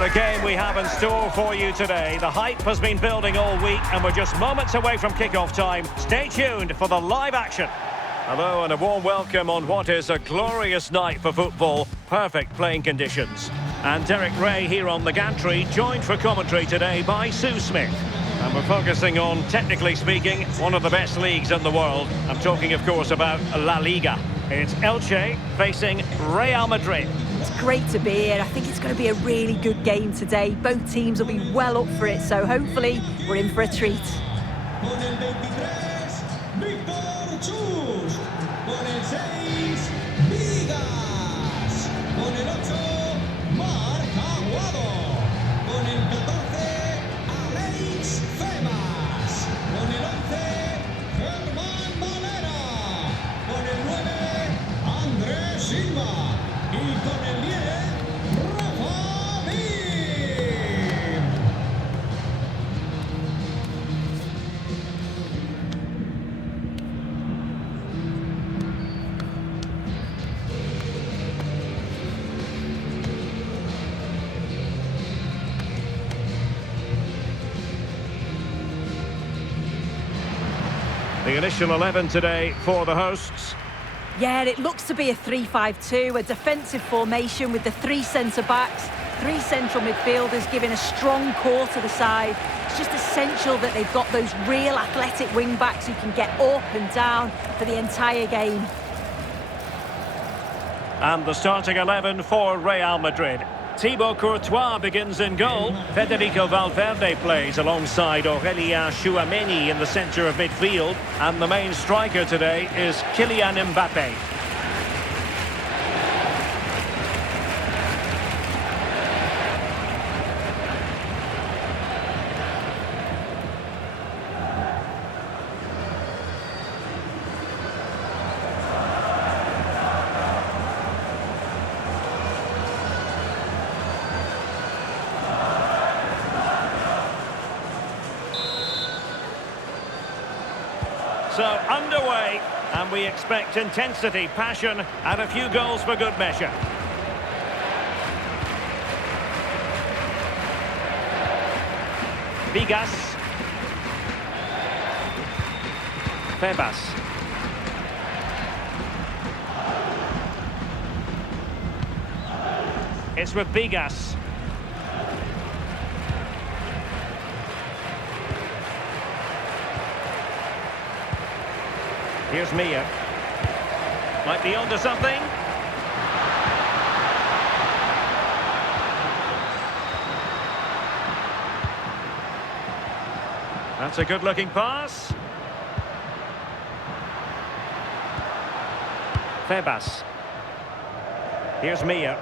What a game we have in store for you today. The hype has been building all week and we're just moments away from kick-off time. Stay tuned for the live action. Hello and a warm welcome on what is a glorious night for football. Perfect playing conditions. And Derek Ray here on the gantry, joined for commentary today by Sue Smith. And we're focusing on, technically speaking, one of the best leagues in the world. I'm talking, of course, about La Liga. It's Elche facing Real Madrid. It's great to be here. I think it's going to be a really good game today. Both teams will be well up for it, so hopefully we're in for a treat. Con el 23, Víctor Chus. Con el 6, Vigas. Con el 8, Marc Aguado. Con el 14, Alex Femas. Con el 11, Germán Valera. Con el 9, Andrés Silva. Y con el 10, Rafa Mir. The initial 11 today for the hosts. Yeah, it looks to be a 3-5-2, a defensive formation with the three centre-backs, three central midfielders giving a strong core to the side. It's just essential that they've got those real athletic wing-backs who can get up and down for the entire game. And the starting 11 for Real Madrid. Thibaut Courtois begins in goal. Federico Valverde plays alongside Aurélien Tchouaméni in the centre of midfield. And the main striker today is Kylian Mbappe. So underway, and we expect intensity, passion, and a few goals for good measure. Vigas. Febas. It's with Vigas. Here's Mia. Might be onto something. That's a good-looking pass. Febas. Here's Mia.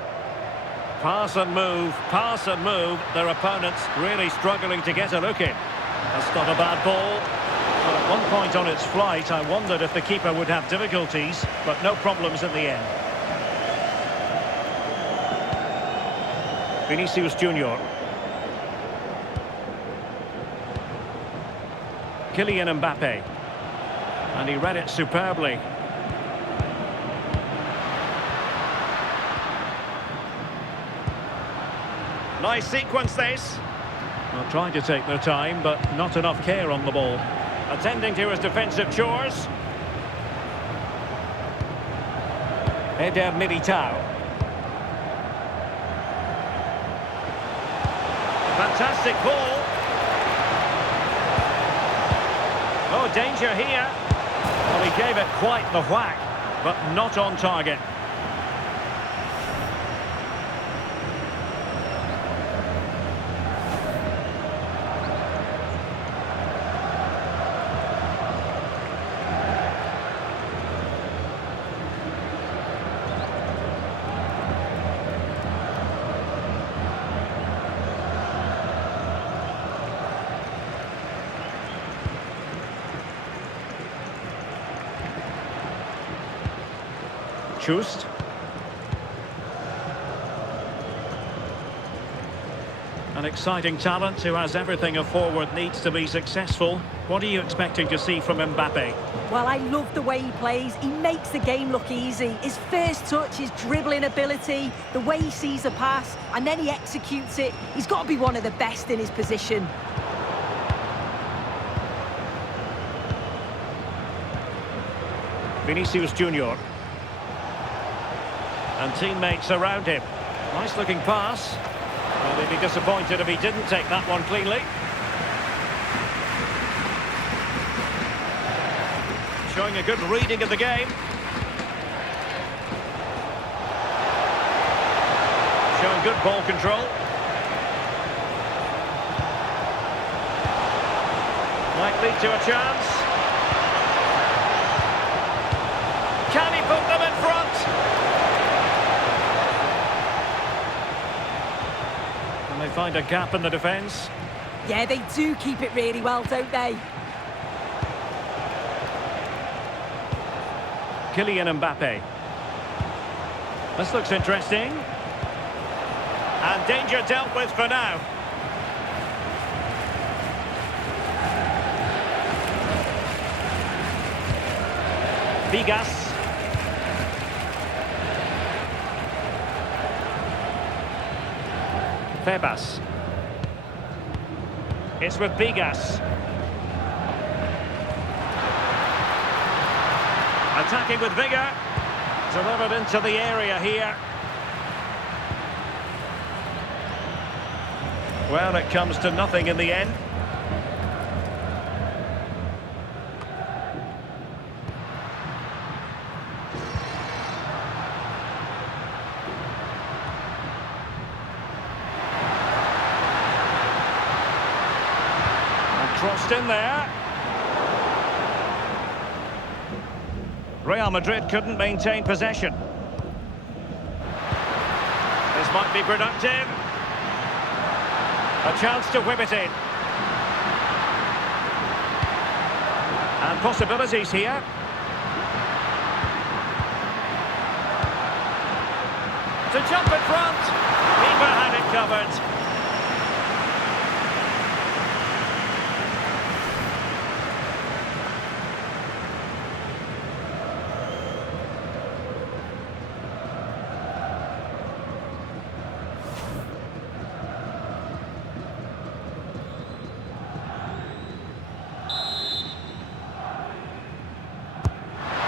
Pass and move, pass and move. Their opponents really struggling to get a look in. That's not a bad ball. Well, at one point on its flight, I wondered if the keeper would have difficulties, but no problems in the end. Vinicius Junior. Kylian Mbappe. And he read it superbly. Nice sequence this. Well, trying to take their time, but not enough care on the ball. Attending to his defensive chores. Eder Militao. Fantastic ball. Oh, danger here. Well, he gave it quite the whack, but not on target. An exciting talent who has everything a forward needs to be successful. What are you expecting to see from Mbappe? Well, I love the way he plays. He makes the game look easy. His first touch, his dribbling ability, the way he sees a pass, and then he executes it. He's got to be one of the best in his position. Vinicius Junior. And teammates around him. Nice looking pass. Well, they'd be disappointed if he didn't take that one cleanly. Showing a good reading of the game. Showing good ball control. Might lead to a chance. Can he put them in front? And they find a gap in the defence. Yeah, they do keep it really well, don't they? Kylian Mbappe. This looks interesting. And danger dealt with for now. Vigas. Febas. It's with Vigas. Attacking with vigour. Delivered into the area here. Well, it comes to nothing in the end. Crossed in there. Real Madrid couldn't maintain possession. This might be productive. A chance to whip it in. And possibilities here. To jump in front. Keeper had it covered.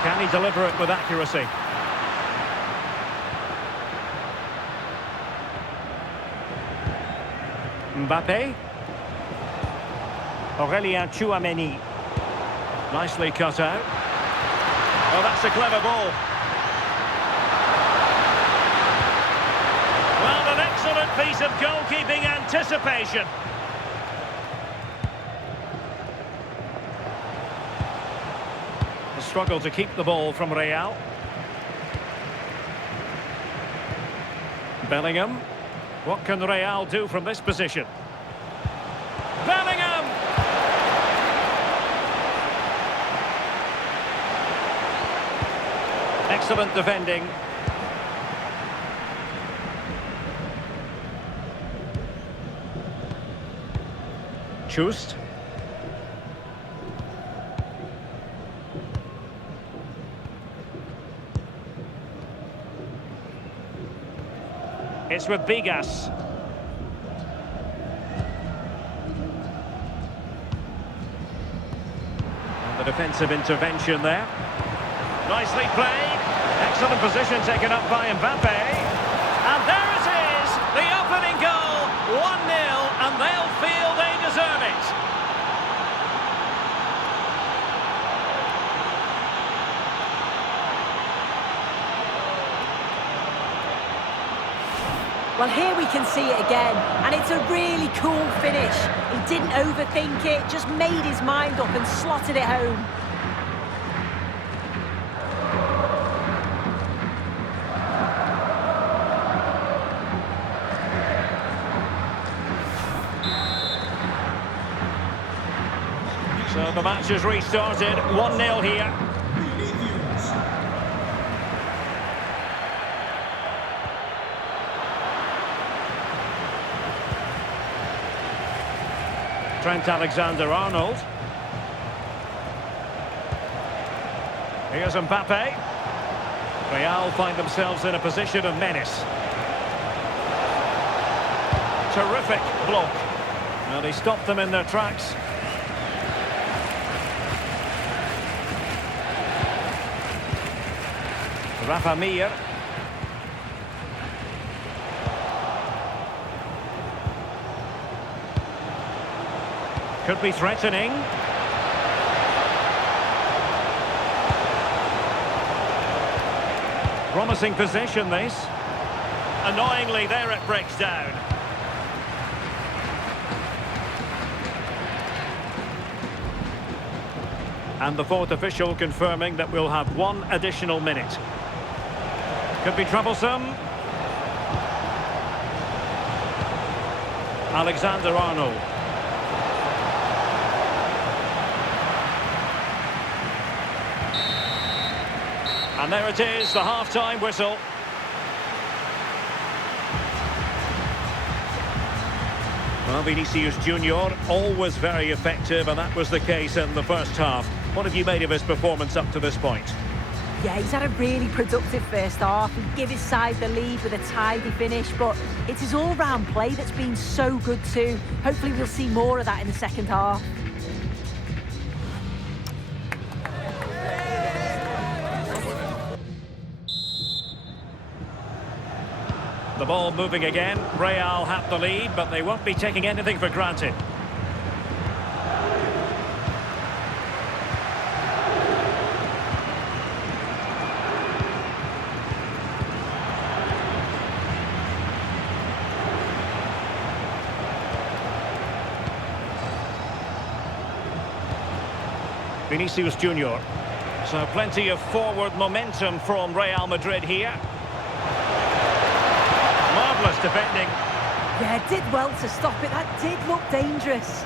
Can he deliver it with accuracy? Mbappe. Aurelien Tchouameni. Nicely cut out. Oh, that's a clever ball. Well, an excellent piece of goalkeeping anticipation. Struggle to keep the ball from Real. Bellingham. What can Real do from this position? Bellingham! Excellent defending. Chust. It's with Vigas. And the defensive intervention there. Nicely played. Excellent position taken up by Mbappe. And there it is, the opening goal. 1-0, and they'll feel they deserve it. Well, here we can see it again, and it's a really cool finish. He didn't overthink it, just made his mind up and slotted it home. So the match has restarted, 1-0 here. Trent Alexander-Arnold. Here's Mbappe. Real find themselves in a position of menace. Terrific block. Well, he stopped them in their tracks. Rafa Mir. Could be threatening. Promising possession, this. Annoyingly, there it breaks down. And the fourth official confirming that we'll have one additional minute. Could be troublesome. Alexander-Arnold. And there it is, the half-time whistle. Well, Vinicius Junior, always very effective, and that was the case in the first half. What have you made of his performance up to this point? Yeah, he's had a really productive first half. He gave his side the lead with a tidy finish, but it's his all-round play that's been so good too. Hopefully we'll see more of that in the second half. The ball moving again. Real have the lead, but they won't be taking anything for granted. Vinicius Junior. So plenty of forward momentum from Real Madrid here. Marvellous defending. Yeah, did well to stop it. That did look dangerous.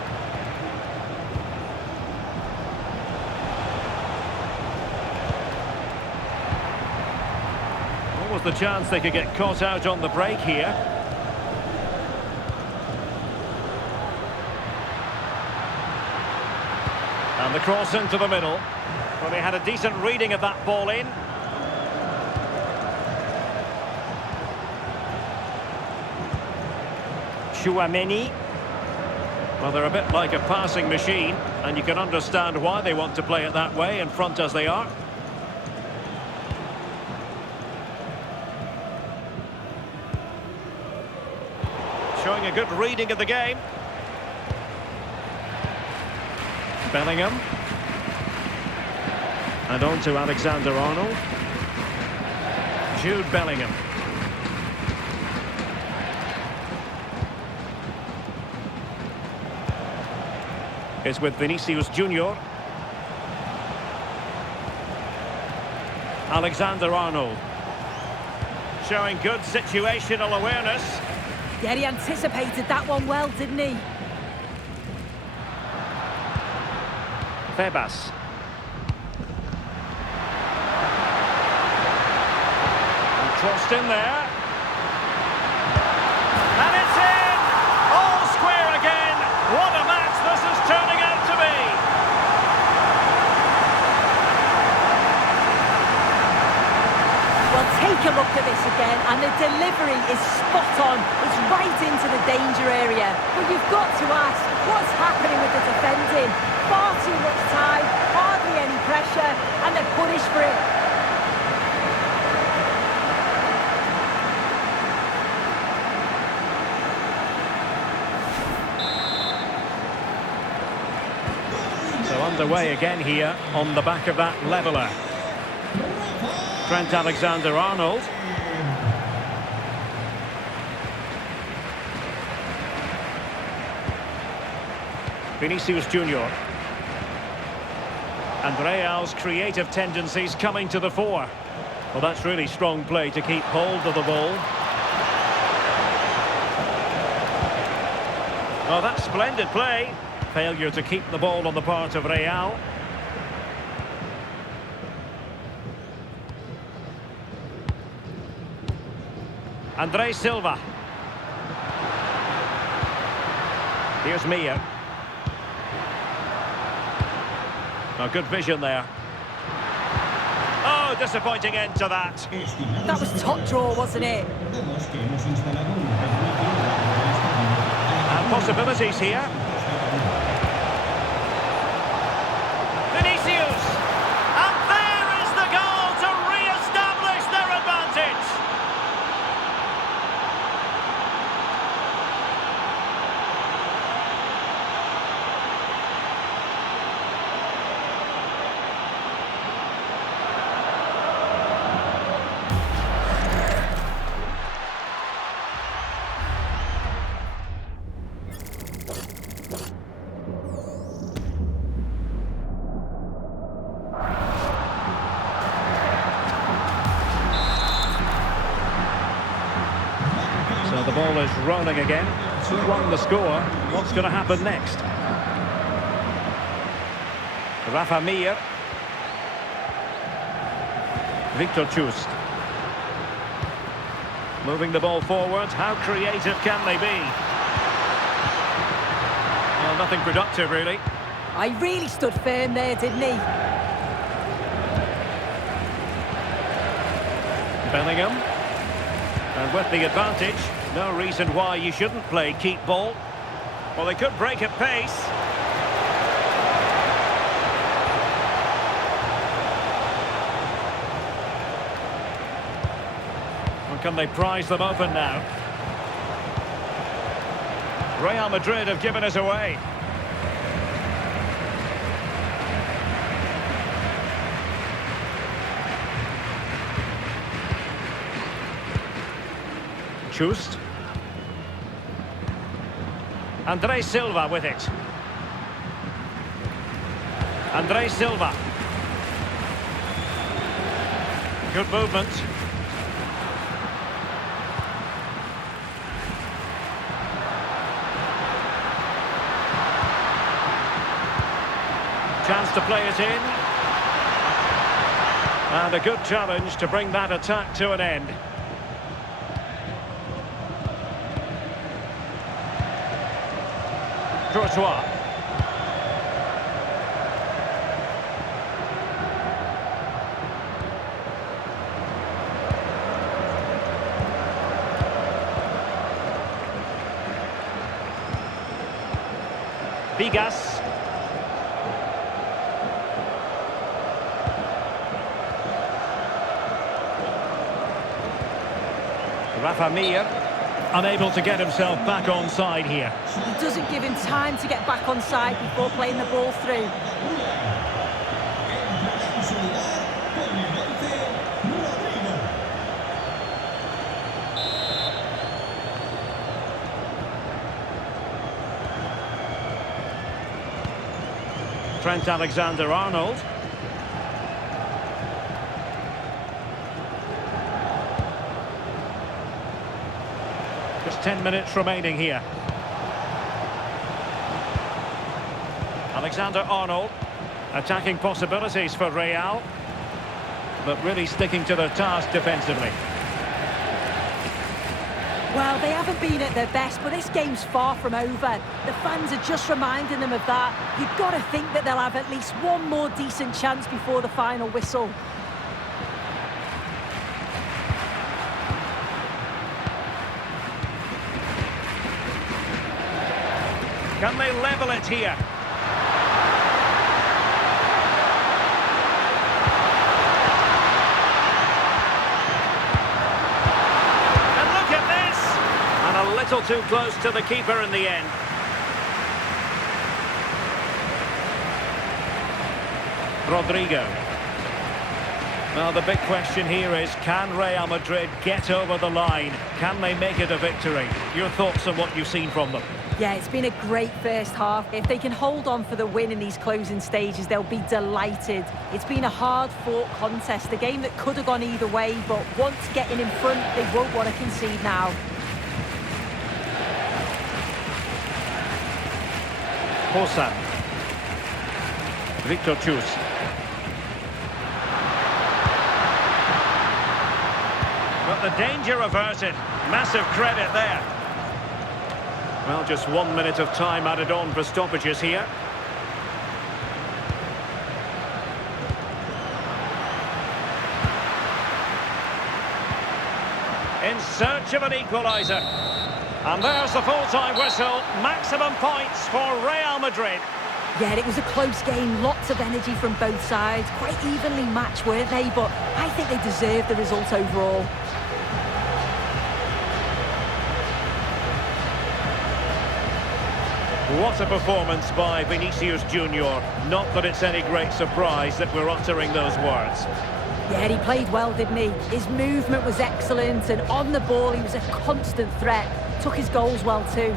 What was the chance they could get caught out on the break here? And the cross into the middle. Well, they had a decent reading of that ball in. Chouameni. Well, they're a bit like a passing machine, and you can understand why they want to play it that way, in front as they are. Showing a good reading of the game. Bellingham. And on to Alexander-Arnold. Jude Bellingham. Is with Vinicius Junior. Alexander-Arnold. Showing good situational awareness. Yeah, he anticipated that one well, didn't he? Febas. And crossed in there. And it's in! All square again. What a match this is turning out to be. Well, take a look at this again, and the delivery is spot on. It's right into the danger area. But you've got to ask, what's happening with the defending? Far too much time, hardly any pressure, and they're punished for it. So underway again here on the back of that leveller. Trent Alexander-Arnold. Vinicius Junior. And Real's creative tendencies coming to the fore. Well, that's really strong play to keep hold of the ball. Oh, that's splendid play. Failure to keep the ball on the part of Real. Andre Silva. Here's Mia. A good vision there. Oh, disappointing end to that. That was top draw, wasn't it? Vemos que hemos instalado un servicio de esta And possibilities here. Vinicius! And there is the goal to re-establish their advantage! So the ball is rolling again. 2-1 the score. What's going to happen next? Rafa Mir. Victor Chust. Moving the ball forward. How creative can they be? Well, nothing productive, really. I really stood firm there, didn't he? Bellingham. And with the advantage, no reason why you shouldn't play keep ball. Well, they could break at pace. Or can they prize them open now? Real Madrid have given us away. Chust. Andre Silva with it. Andre Silva. Good movement. Chance to play it in. And a good challenge to bring that attack to an end. Courtois. Vigas. Rafa Mir. Unable to get himself back on side here. He doesn't give him time to get back on side before playing the ball through. Trent Alexander-Arnold. Just 10 minutes remaining here. Alexander-Arnold. Attacking possibilities for Real. But really sticking to their task defensively. Well, they haven't been at their best, but this game's far from over. The fans are just reminding them of that. You've got to think that they'll have at least one more decent chance before the final whistle. Can they level it here? And look at this! And a little too close to the keeper in the end. Rodrigo. Now the big question here is, can Real Madrid get over the line? Can they make it a victory? Your thoughts on what you've seen from them? Yeah, it's been a great first half. If they can hold on for the win in these closing stages, they'll be delighted. It's been a hard-fought contest, a game that could have gone either way, but once getting in front, they won't want to concede now. Hosan. Victor Chust. But the danger averted. Massive credit there. Well, just 1 minute of time added on for stoppages here. in search of an equaliser. And there's the full-time whistle. Maximum points for Real Madrid. Yeah, it was a close game, lots of energy from both sides. Quite evenly matched, weren't they? But I think they deserved the result overall. What a performance by Vinicius Junior. Not that it's any great surprise that we're uttering those words. Yeah, he played well, didn't he? His movement was excellent, and on the ball he was a constant threat. Took his goals well too.